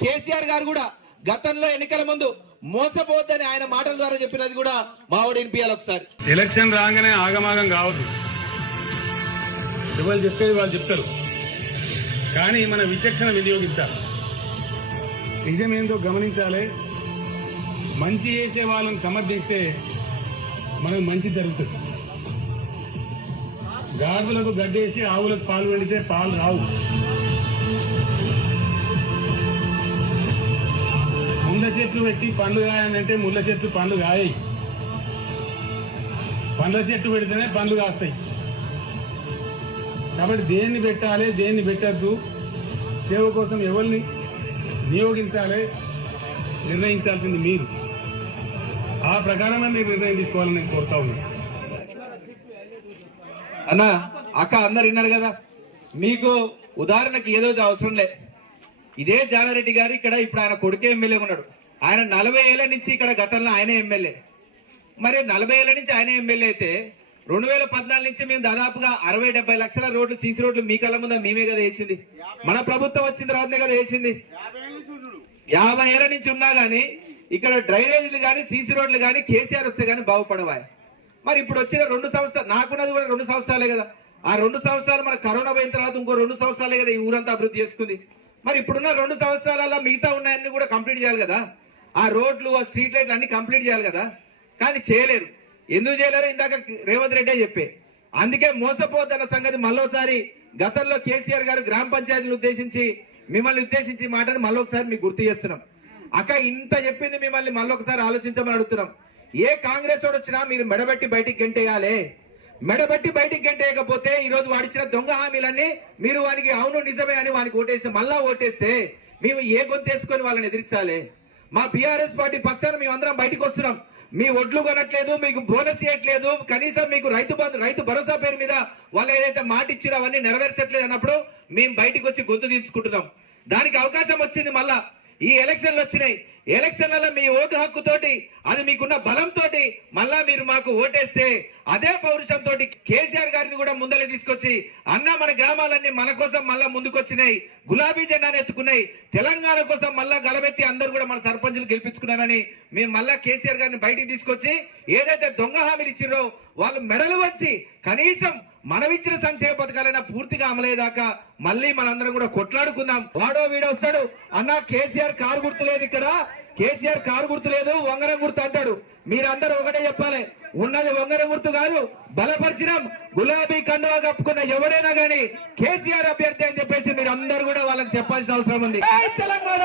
కేసీఆర్ గారు కూడా గతంలో ఎన్నికల ముందు మోసపోద్దని ఆయన మాటల ద్వారా చెప్పినది కూడా మా ఓడి వినిపించాలి ఒకసారి. ఎలక్షన్ రాగానే ఆగమాగం కావద్దు, ఎవరు చెప్పేది వాళ్ళు చెప్తారు, కానీ మన విచక్షణ వినియోగించాలి, నిజమేందో గమనించాలి. మంచి చేసే వాళ్ళని సమర్థిస్తే మనకు మంచి జరుగుతుంది. గాడులకు గడ్డేసి ఆవులకు పాలు పెడితే పాలు రావు. ముళ్ళ చెట్లు పెట్టి పండ్లు కాయాలంటే ముళ్ళ చెట్లు పండ్లు కాయాయి, పండ్ల చెట్లు పెడితేనే పండ్లు కాస్తాయి. కాబట్టి దేన్ని పెట్టాలి, దేన్ని పెట్టద్దు, సేవ కోసం ఎవరిని నియోగించాలి నిర్ణయించాల్సింది మీరు. ఆ ప్రకారమే మీరు నిర్ణయం తీసుకోవాలని నేను కోరుతా ఉన్నాను. అన్న అక్క అందరు విన్నారు కదా, మీకు ఉదాహరణకి ఏదో అవసరం లే. ఇదే జానారెడ్డి గారు ఇక్కడ ఇప్పుడు ఆయన కొడుకే ఎమ్మెల్యే ఉన్నాడు. ఆయన 40 ఏళ్ల నుంచి ఇక్కడ గతంలో ఆయనే ఎమ్మెల్యే. మరి 40 ఏళ్ల నుంచి ఆయన ఎమ్మెల్యే అయితే 2014 నుంచి మేము దాదాపుగా 60-70 లక్షల రోడ్లు సీసీ రోడ్లు మీ కళ్ళ ముందు మేమే కదా వేసింది. మన ప్రభుత్వం వచ్చిన తర్వాతనే కదా వేసింది. 50 ఏళ్ల నుంచి ఉన్నా గానీ ఇక్కడ డ్రైనేజీలు కానీ సీసీ రోడ్లు కానీ కేసీఆర్ వస్తే గానీ బాగుపడవా. మరి ఇప్పుడు వచ్చిన 2 సంవత్సరాలు, నాకున్నది కూడా 2 సంవత్సరాలే కదా. ఆ 2 సంవత్సరాలు మన కరోనా పోయిన తర్వాత ఇంకో 2 సంవత్సరాలే కదా ఈ ఊరంతా అభివృద్ధి చేసుకుంది. మరి ఇప్పుడున్న 2 సంవత్సరాలలో మిగతా ఉన్నాయన్నీ కూడా కంప్లీట్ చేయాలి కదా. ఆ రోడ్లు, ఆ స్ట్రీట్ లైట్లు అన్ని కంప్లీట్ చేయాలి కదా. కానీ చేయలేరు. ఎందుకు చేయలేరు? ఇందాక రేవంత్ రెడ్డి చెప్పే. అందుకే మోసపోద్దన్న సంగతి మళ్ళోసారి గతంలో కేసీఆర్ గారు గ్రామ పంచాయతీలు ఉద్దేశించి మిమ్మల్ని ఉద్దేశించి మాటను మళ్ళొకసారి మీకు గుర్తు చేస్తున్నాం. అక్క ఇంత చెప్పింది మిమ్మల్ని మళ్ళొకసారి ఆలోచించమని అడుగుతున్నాం. ఏ కాంగ్రెస్ వాడు వచ్చినా మీరు మెడబెట్టి బయటికి గెంటేయాలి. మెడబెట్టి బయటికి గెంటేయకపోతే ఈ రోజు వాడిచ్చిన దొంగ హామీలన్నీ మీరు వానికి అవును నిజమే అని వానికి ఓటేస్తే, మళ్ళా ఓటేస్తే మేము ఏ గొంతేసుకొని వాళ్ళని ఎదిరించాలి. మా బీఆర్ఎస్ పార్టీ పక్షాన మేమందరం బయటకు వస్తున్నాం. మీ ఒడ్లు కొనట్లేదు, మీకు బోనస్ ఇవ్వట్లేదు, కనీసం మీకు రైతు భరోసా పేరు మీద వాళ్ళు ఏదైతే మాట ఇచ్చారో అవన్నీ నెరవేర్చట్లేదు అన్నప్పుడు మేము బయటకు వచ్చి గొంతు తీర్చుకుంటున్నాం. దానికి అవకాశం వచ్చింది. మళ్ళా ఈ ఎలక్షన్లు వచ్చినాయి. ఎలక్షన్లలో మీ ఓటు హక్కుతోటి, అది మీకున్న బలంతో మళ్ళా మీరు మాకు ఓటేస్తే అదే పౌరుషంతో కేసీఆర్ గారిని కూడా ముందర తీసుకొచ్చి అన్న మన గ్రామాలన్నీ మన కోసం మళ్ళా ముందుకొచ్చినాయి, గులాబీ జెండాను ఎత్తుకున్నాయి, తెలంగాణ కోసం మళ్ళా గలమెత్తి అందరూ కూడా మన సర్పంచులు గెలిపించుకున్నారని మేము మళ్ళా కేసీఆర్ గారిని బయటికి తీసుకొచ్చి ఏదైతే దొంగ హామీలు ఇచ్చిరో వాళ్ళు మెడలు వచ్చి కనీసం మనమిచ్చిన సంక్షేమ పథకాలైనా పూర్తిగా అమలయ్యేదాకా మళ్ళీ మనందరం కూడా కొట్లాడుకుందాం. వాడో వీడో వస్తాడు, అన్న కేసీఆర్ కారు గుర్తు లేదు, ఇక్కడ కేసీఆర్ కారు గుర్తు లేదు, వంగరం గుర్తు అంటాడు. మీరందరూ ఒకటే చెప్పాలి, ఉన్నది వంగరం గుర్తు కాదు, బలపరిచినాం గులాబీ కండువా కప్పుకున్న ఎవరైనా గానీ కేసీఆర్ అభ్యర్థి అని చెప్పేసి మీరు అందరూ కూడా వాళ్ళకి చెప్పాల్సిన అవసరం ఉంది. తెలంగాణ